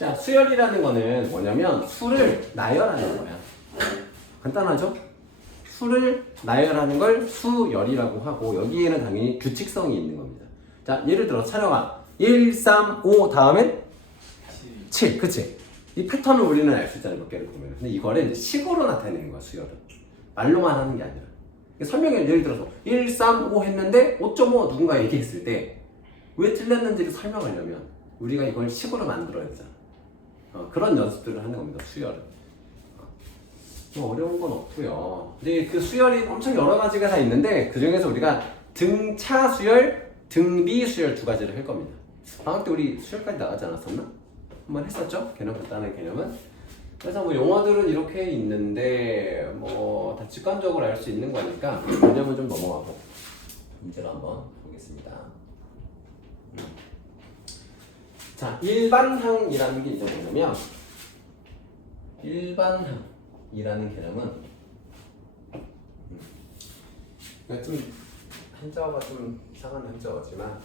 자, 수열이라는 거는 뭐냐면 수를 나열하는 거야. 간단하죠? 수를 나열하는 걸 수열이라고 하고 여기에는 당연히 규칙성이 있는 겁니다. 자, 예를 들어 촬영아 1, 3, 5 다음엔 7, 그치? 이 패턴을 우리는 알 수 있잖아요, 몇 개를 보면. 근데 이거를 이제 식으로 나타내는 거야, 수열은. 말로만 하는 게 아니라. 설명을 예를 들어서 1, 3, 5 했는데 5.5 누군가 얘기했을 때 왜 틀렸는지를 설명하려면 우리가 이걸 식으로 만들어야 되잖아. 그런 연습들을 하는 겁니다, 수열은. 뭐 어려운 건 없고요. 근데 그 수열이 엄청 여러 가지가 다 있는데 그 중에서 우리가 등차 수열, 등비 수열 두 가지를 할 겁니다. 방학 때 우리 수열까지 나가지 않았었나? 한번 했었죠? 개념 간단한 개념은. 그래서 뭐 용어들은 이렇게 있는데 뭐 다 직관적으로 알 수 있는 거니까 개념은 좀 넘어가고 문제를 한번 보겠습니다. 자, 일반항이라는 게 이제 뭐냐면 일반항이라는 개념은 좀 한자어가 좀 이상한 한자어지만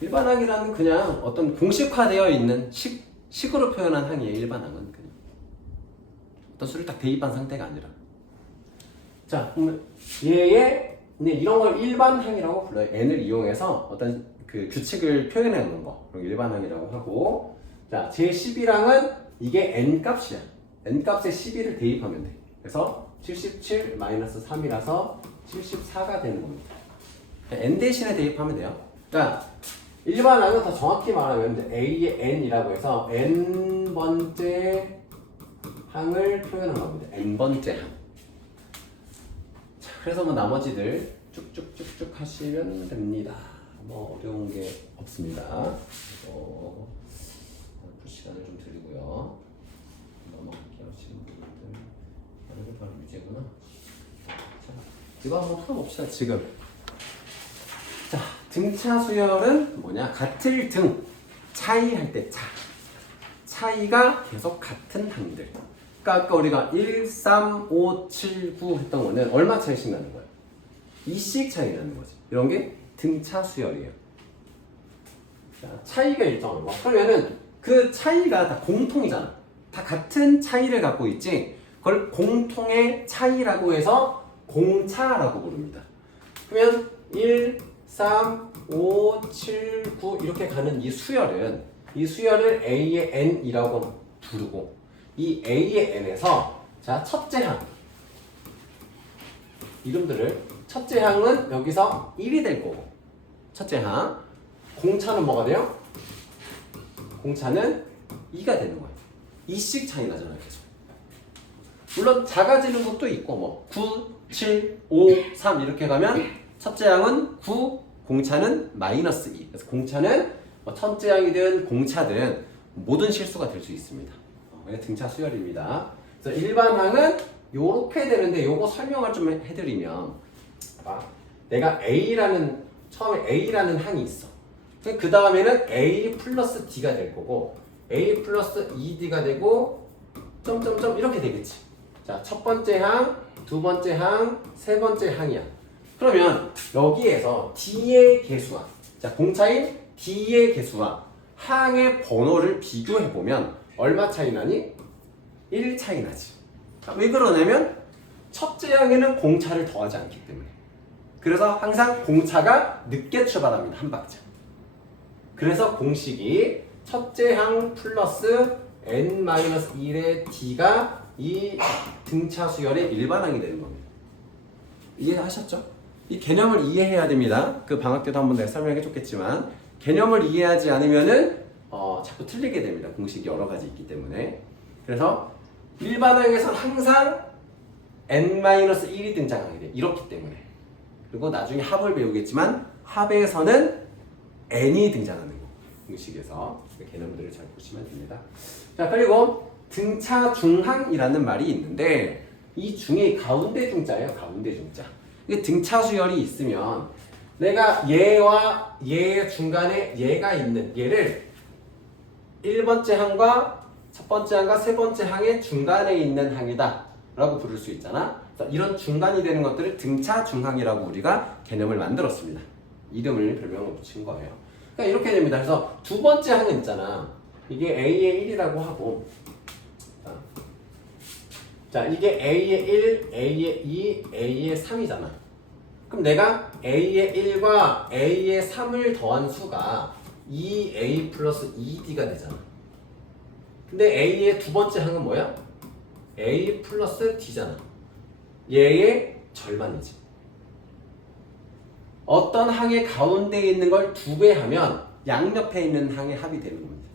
일반항이라는 그냥 어떤 공식화되어 있는 식으로 표현한 항이에요. 일반항은 그냥 어떤 수를 딱 대입한 상태가 아니라. 자, 얘의 이런 걸 일반항이라고 불러요. n을 이용해서 어떤 그 규칙을 표현해 놓은 거, 그걸 일반항이라고 하고. 자, 제11항은 이게 n 값이야. n 값에 12를 대입하면 돼. 그래서 77 3이라서 74가 되는 겁니다. n 대신에 대입하면 돼요. 그러니까 일반항은 더 정확히 말하면 이제 a의 n이라고 해서 n번째 항을 표현한 겁니다. n번째 항. 자, 그래서 뭐 나머지들 쭉쭉쭉쭉 하시면 됩니다. 뭐 어려운 게 없습니다. 풀 시간을 좀 드리고요. 넘어갈게요. 친구들. 이게 바로 유제구나. 자, 이거 한번 풀어봅시다. 지금. 자, 등차 수열은 뭐냐? 같을 등 차이할 때 차이가 계속 같은 항들. 그러니까 아까 우리가 1, 3, 5, 7, 9 했던 거는 얼마 차이씩 나는 거야? 2씩 차이 나는 거지. 이런 게 등차 수열이에요. 자, 차이가 일정한 거. 그러면은 그 차이가 다 공통이잖아. 다 같은 차이를 갖고 있지. 그걸 공통의 차이라고 해서 공차라고 부릅니다. 그러면 1, 3, 5, 7, 9 이렇게 가는 이 수열을 A의 N이라고 부르고 이 A의 N에서 자, 첫째 항 이름들을 첫째 항은 여기서 1이 될 거고 첫째 항 공차는 뭐가 돼요? 공차는 2가 되는 거예요. 2씩 차이 나잖아요. 계속. 물론 작아지는 것도 있고 뭐 9, 7, 5, 3 이렇게 가면 첫째 항은 9, 공차는 마이너스 2. 그래서 공차는 뭐 첫째 항이든 공차든 모든 실수가 될 수 있습니다. 등차 수열입니다. 그래서 일반항은 요렇게 되는데 요거 설명을 좀 해드리면 봐봐. 내가 처음에 A라는 항이 있어. 그 다음에는 A 플러스 D가 될 거고 A 플러스 2D가 되고 점점점 이렇게 되겠지. 자, 첫 번째 항, 두 번째 항, 세 번째 항이야. 그러면 여기에서 D의 개수와 자, 공차인 D의 개수와 항의 번호를 비교해보면 얼마 차이 나니? 1 차이 나지. 왜 그러냐면 첫째 항에는 공차를 더하지 않기 때문에. 그래서 항상 공차가 늦게 출발합니다. 한 박자. 그래서 공식이 첫째 항 플러스 n-1의 d가 이 등차 수열의 일반항이 되는 겁니다. 이해하셨죠? 이 개념을 이해해야 됩니다. 그 방학 때도 한번 내가 설명해 줬겠지만 개념을 이해하지 않으면은 자꾸 틀리게 됩니다. 공식이 여러 가지 있기 때문에. 그래서 일반항에서는 항상 n-1이 등장하게 돼요. 이렇기 때문에. 그리고 나중에 합을 배우겠지만 합에서는 n이 등장하는 거. 공식에서 그 개념들을 잘 보시면 됩니다. 자, 그리고 등차 중항이라는 말이 있는데 이 중이 가운데 중자예요. 가운데 중자. 이게 등차 수열이 있으면 내가 얘와 얘의 중간에 얘가 있는 얘를 1번째 항과 첫 번째 항과 세 번째 항의 중간에 있는 항이다 라고 부를 수 있잖아. 이런 중간이 되는 것들을 등차 중항이라고 우리가 개념을 만들었습니다. 이름을 별명을 붙인 거예요. 그러니까 이렇게 됩니다. 그래서 두 번째 항은 있잖아. 이게 A의 1이라고 하고 자 이게 A의 1, A의 2, A의 3이잖아. 그럼 내가 A의 1과 A의 3을 더한 수가 2A 플러스 2D가 되잖아. 근데 A의 두 번째 항은 뭐야? A 플러스 D잖아. 얘의 절반이지. 어떤 항의 가운데에 있는 걸 두 배 하면 양옆에 있는 항의 합이 되는 겁니다.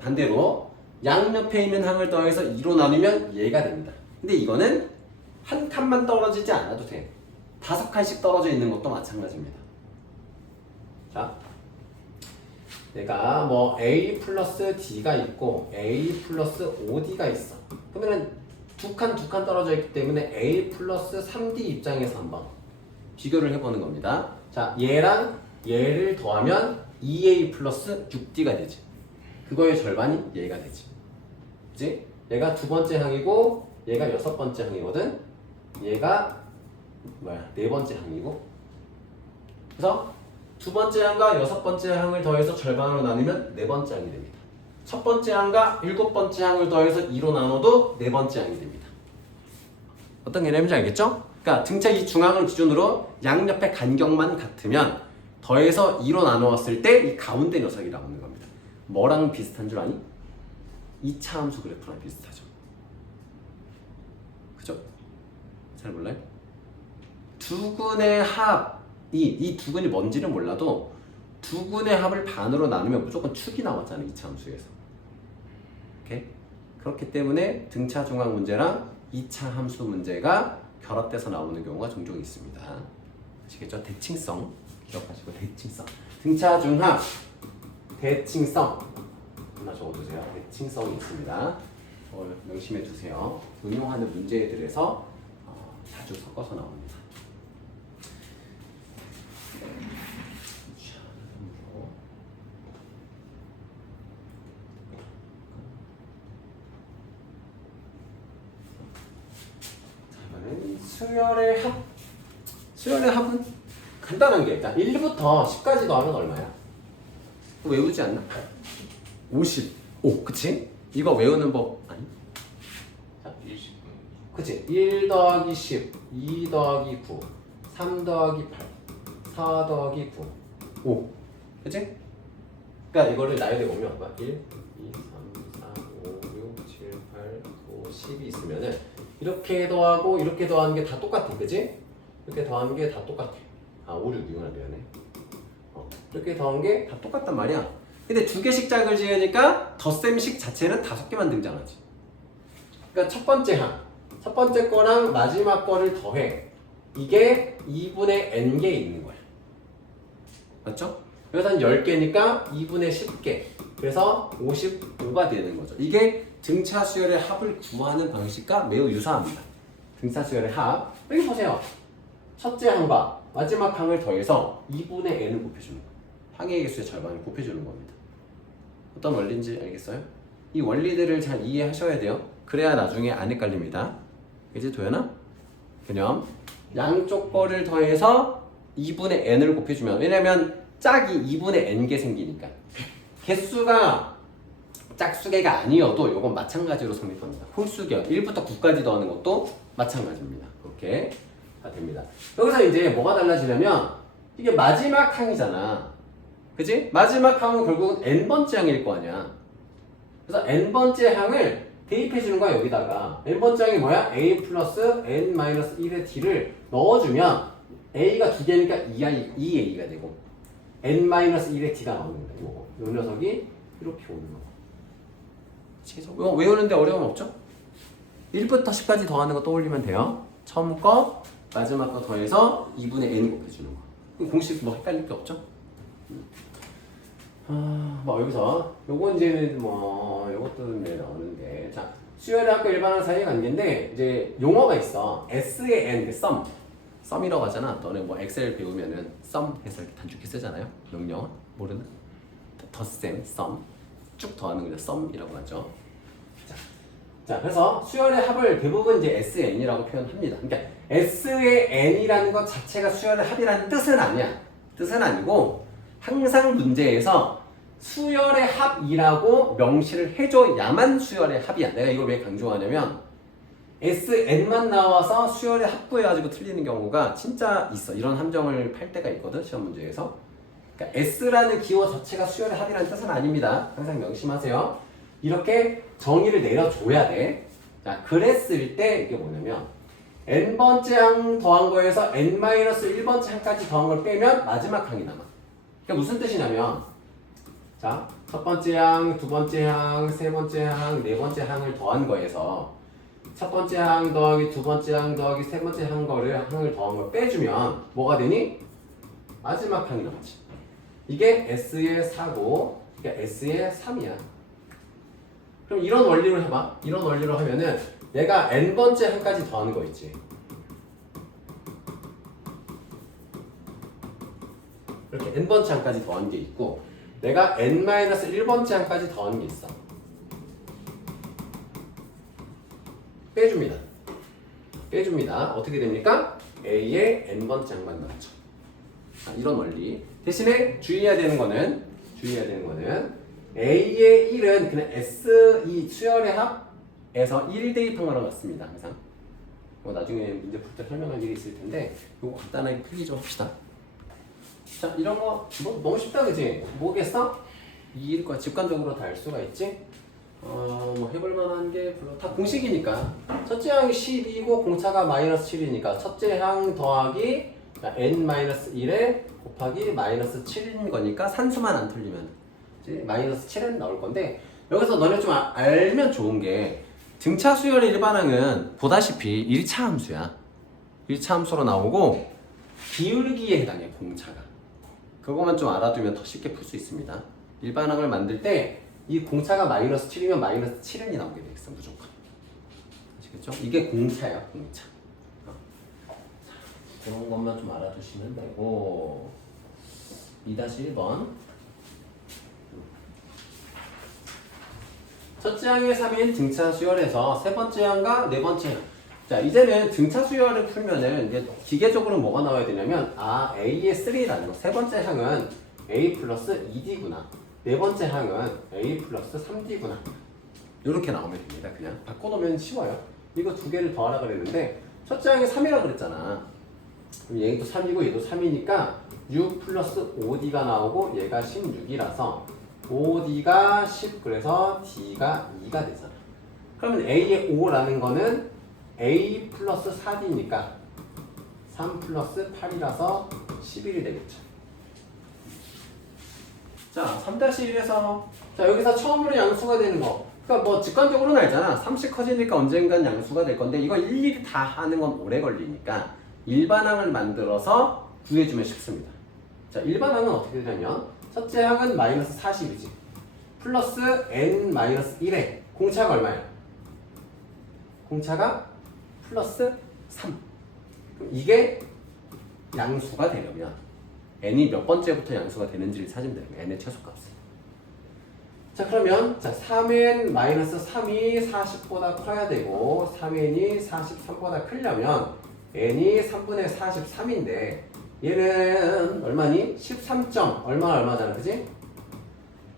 반대로 양옆에 있는 항을 더해서 2로 나누면 얘가 됩니다. 근데 이거는 한 칸만 떨어지지 않아도 돼. 5칸씩 떨어져 있는 것도 마찬가지입니다. 자, 내가 뭐 A 플러스 D가 있고 A 플러스 5D가 있어. 그러면 두 칸 떨어져 있기 때문에 A 플러스 3D 입장에서 한번 비교를 해보는 겁니다. 자, 얘랑 얘를 더하면 2A 플러스 6D가 되지. 그거의 절반이 얘가 되지. 그치? 얘가 두 번째 항이고 얘가 여섯 번째 항이거든. 얘가 네 번째 항이고. 그래서 두 번째 항과 여섯 번째 항을 더해서 절반으로 나누면 네 번째 항이 됩니다. 첫 번째 항과 일곱 번째 항을 더해서 2로 나눠도 네 번째 항이 됩니다. 어떤 개념인지 알겠죠? 그러니까 등차 이 중앙을 기준으로 양옆의 간격만 같으면 더해서 2로 나누었을 때 이 가운데 녀석이 나오는 겁니다. 뭐랑 비슷한 줄 아니? 2차 함수 그래프랑 비슷하죠. 그죠? 잘 몰라요? 두근의 합이 이 두근이 뭔지는 몰라도 두근의 합을 반으로 나누면 무조건 축이 나왔잖아요. 2차 함수에서. 오케이? 그렇기 때문에 등차 중앙 문제랑 2차 함수 문제가 결합돼서 나오는 경우가 종종 있습니다. 아시겠죠? 대칭성 기억하시고 대칭성 등차 중합 대칭성 하나 적어두세요. 대칭성이 있습니다. 명심해 두세요. 응용하는 문제들에서 자주 섞어서 나옵니다. 수열의 합은 간단한 게 일단 1부터 10까지 더하면 얼마야? 외우지 않나? 55 그치? 이거 외우는 법 아니? 자, 20 그치? 1 더하기 10 2 더하기 9 3 더하기 8 4 더하기 9 5 그치? 그러니까 이거를 나열해 보면 1 2 3 4 5 6 7 8 9 10이 있으면은 이렇게 더하고 이렇게 더하는 게 다 똑같아 그치? 이렇게 더하는 게 다 똑같아. 5, 6, 6은 안 되네. 이렇게 더한 게 다 똑같단 말이야. 근데 두 개씩 짝을 지으니까 덧셈식 자체는 5개만 등장하지. 그러니까 첫 번째 항, 첫 번째 거랑 마지막 거를 더해. 이게 2분의 n개 있는 거야. 맞죠? 그래서 한 10개니까 2분의 10개. 그래서 55가 되는 거죠. 이게 등차 수열의 합을 구하는 방식과 매우 유사합니다. 등차 수열의 합. 여기 보세요. 첫째 항과 마지막 항을 더해서 2분의 n을 곱해주는 거예요. 항의 개수의 절반을 곱해주는 겁니다. 어떤 원리인지 알겠어요? 이 원리들을 잘 이해하셔야 돼요. 그래야 나중에 안 헷갈립니다. 이제 도연아? 개념. 양쪽 거를 더해서 2분의 n을 곱해주면 왜냐면 짝이 2분의 n개 생기니까 개수가 짝수개가 아니어도 이건 마찬가지로 성립합니다. 홀수개 1부터 9까지 더하는 것도 마찬가지입니다. 그렇게 다 됩니다. 여기서 이제 뭐가 달라지냐면 이게 마지막 항이잖아. 그치? 마지막 항은 결국은 n번째 항일 거 아니야. 그래서 n번째 항을 대입해 주는 거야 여기다가. n번째 항이 뭐야? a 플러스 n-1의 t를 넣어주면 a가 두 개니까 2a가 되고 n-1의 t가 나오는 거야. 요거. 요 녀석이 이렇게 오는 거. 이거 외우는데 어려움 없죠? 1부터 10까지 더하는 거 떠올리면 돼요. 처음 거, 마지막 거 더해서 2분의 n 곱해주는 거. 그럼 공식 뭐 헷갈릴 게 없죠? 뭐 여기서 요거 이제 뭐 요것도 이제 나오는데 자 수열의 합과 일반항 사이의 관계인데 이제 용어가 있어. S의 n, 썸이라고 하잖아. 너네 뭐 엑셀 배우면은 썸 해서 이렇게 단축키 쓰잖아요. 명령 모르는? 덧셈, 썸 쭉 더하는 걸 썸이라고 하죠. 자, 그래서 수열의 합을 대부분 이제 SN이라고 표현합니다. 그러니까 S의 N이라는 것 자체가 수열의 합이라는 뜻은 아니야. 뜻은 아니고 항상 문제에서 수열의 합이라고 명시를 해줘야만 수열의 합이야. 내가 이걸 왜 강조하냐면 SN만 나와서 수열의 합구해가지고 틀리는 경우가 진짜 있어. 이런 함정을 팔 때가 있거든, 시험 문제에서. 그러니까 S라는 기호 자체가 수열의 합이라는 뜻은 아닙니다. 항상 명심하세요. 이렇게 정의를 내려줘야 돼. 자, 그랬을 때 이게 뭐냐면 n번째 항 더한 거에서 n-1번째 항까지 더한 걸 빼면 마지막 항이 남아. 그게 무슨 뜻이냐면 자, 첫 번째 항, 두 번째 항, 세 번째 항, 네 번째 항을 더한 거에서 첫 번째 항 더하기 두 번째 항 더하기 세 번째 항을 더한 걸 빼주면 뭐가 되니? 마지막 항이 남지. 이게 S의 4고 이게 S의 3이야. 그럼 이런 원리로 해봐. 이런 원리로 하면은 내가 n번째 항까지 더하는 거 있지. 이렇게 n번째 항까지 더하는 게 있고 내가 n-1번째 항까지 더하는 게 있어. 빼줍니다. 어떻게 됩니까? A의 n번째 항만 남죠. 이런 원리. 대신에 주의해야 되는 거는 A의 1은 그냥 S 이 수열의 합에서 1 대입한 거랑 같습니다. 항상. 나중에 문제 풀 때 설명할 일이 있을 텐데 이거 간단하게 풀기 좀 합시다. 자, 이런 거 너무 쉽다, 그지? 뭐겠어? 이일 거야. 직관적으로 다 알 수가 있지? 뭐 해볼 만한 게 별로 다 공식이니까. 첫째 항이 12고 공차가 마이너스 7이니까 첫째 항 더하기 n-1에 곱하기 마이너스 7인 거니까 산수만 안 틀리면 이제 마이너스 7은 나올 건데 여기서 너네 좀 알면 좋은 게 등차 수열의 일반항은 보다시피 1차 함수야. 1차 함수로 나오고 기울기에 해당해, 공차가. 그거만 좀 알아두면 더 쉽게 풀 수 있습니다. 일반항을 만들 때 이 공차가 마이너스 7이면 마이너스 7n이 나오게 돼 있어, 무조건. 아시겠죠? 이게 공차야, 공차. 그런 것만 좀 알아두시면 되고 2-1번 첫째 항의 3인 등차 수열에서 세 번째 항과 네 번째 항. 자, 이제는 등차 수열을 풀면은 이제 기계적으로 뭐가 나와야 되냐면 A의 3라는 거. 세 번째 항은 A 플러스 2D구나. 네 번째 항은 A 플러스 3D구나. 이렇게 나오면 됩니다. 그냥 바꿔놓으면 쉬워요. 이거 두 개를 더하라 그랬는데 첫째 항이 3이라 그랬잖아. 그럼 얘도 3이고 얘도 3이니까 6 플러스 5D가 나오고 얘가 16이라서 5D가 10 그래서 D가 2가 되잖아. 그러면 A의 5라는 거는 A 플러스 4D니까 3 플러스 8이라서 11이 되겠죠. 자, 3-1에서 자, 여기서 처음으로 양수가 되는 거. 그러니까 뭐 직관적으로는 알잖아. 3씩 커지니까 언젠간 양수가 될 건데 이거 일일이 다 하는 건 오래 걸리니까 일반항을 만들어서 구해주면 쉽습니다. 자, 일반항은 어떻게 되냐면 첫째 항은 마이너스 40이지. 플러스 n-1에 공차가 얼마야? 공차가 플러스 3. 그럼 이게 양수가 되려면 n이 몇 번째부터 양수가 되는지를 찾으면 돼요. n의 최소값을. 자, 그러면 자 3n-3이 40보다 커야 되고 3n이 43보다 크려면 n이 3분의 43인데 얘는 얼마니? 13점 얼마잖아, 그지?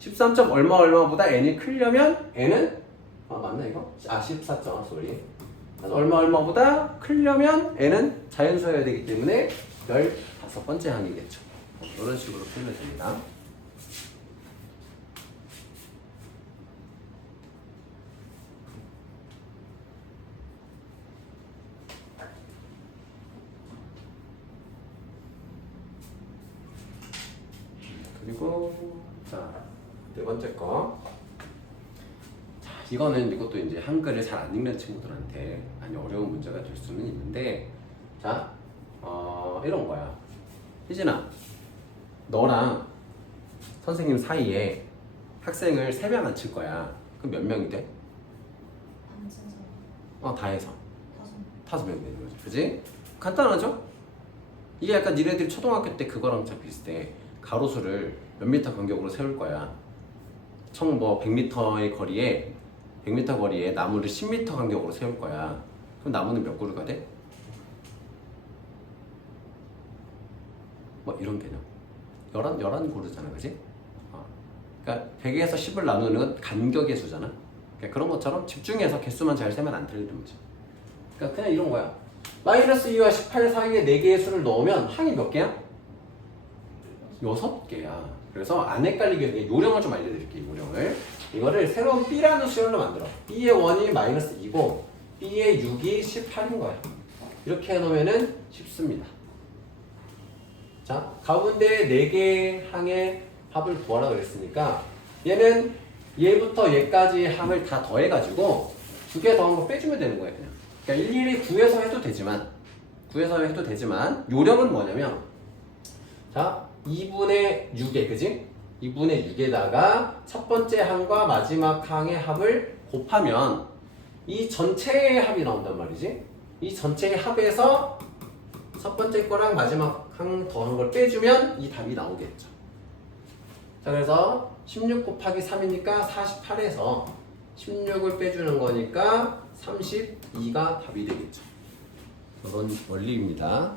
13점 얼마보다 n이 크려면 n은 맞나 이거? 14점 소리. 얼마보다 크려면 n은 자연수여야 되기 때문에 15번째 항이겠죠. 이런 식으로 풀면 됩니다. 그리고 자, 네 번째 거. 자, 이것도 이제 한글을 잘 안 읽는 친구들한테 많이 어려운 문제가 될 수는 있는데 자, 이런 거야. 희진아, 너랑 선생님 사이에 학생을 3명 앉힐 거야. 그럼 몇 명이 돼? 다 해서 5명 되는 거지, 그지? 간단하죠? 이게 약간 니네들이 초등학교 때 그거랑 좀 비슷해. 가로수를 몇 미터 간격으로 세울 거야. 총 뭐 100m의 거리에 100m 거리에 나무를 10m 간격으로 세울 거야. 그럼 나무는 몇 그루가 돼? 뭐 이런 개념. 11그루잖아, 그지? 그러니까 100에서 10을 나누는 건 간격의 수잖아. 그러니까 그런 것처럼 집중해서 개수만 잘 세면 안 틀리는 문제. 그러니까 그냥 이런 거야. 마이너스 2와 18 사이에 4개의 수를 넣으면 항이 몇 개야? 6개야. 그래서 안 헷갈리게 위해 요령을 좀 알려드릴게요. 요령을. 이거를 새로운 B라는 수열로 만들어. B의 1이 마이너스 2고 B의 6이 18인 거야. 이렇게 해놓으면 쉽습니다. 자, 가운데 4개의 항의 합을 구하라 그랬으니까 얘는 얘부터 얘까지 항을 다 더해가지고 2개 더한 거 빼주면 되는 거예요. 그냥. 그러니까 일일이 구해서 해도 되지만 요령은 뭐냐면 자 2분의 6에 그지? 2분의 6에다가 첫 번째 항과 마지막 항의 합을 곱하면 이 전체의 합이 나온단 말이지. 이 전체의 합에서 첫 번째 거랑 마지막 항 더한 걸 빼주면 이 답이 나오겠죠. 자, 그래서 16 곱하기 3이니까 48에서 16을 빼주는 거니까 32가 답이 되겠죠. 이런 원리입니다.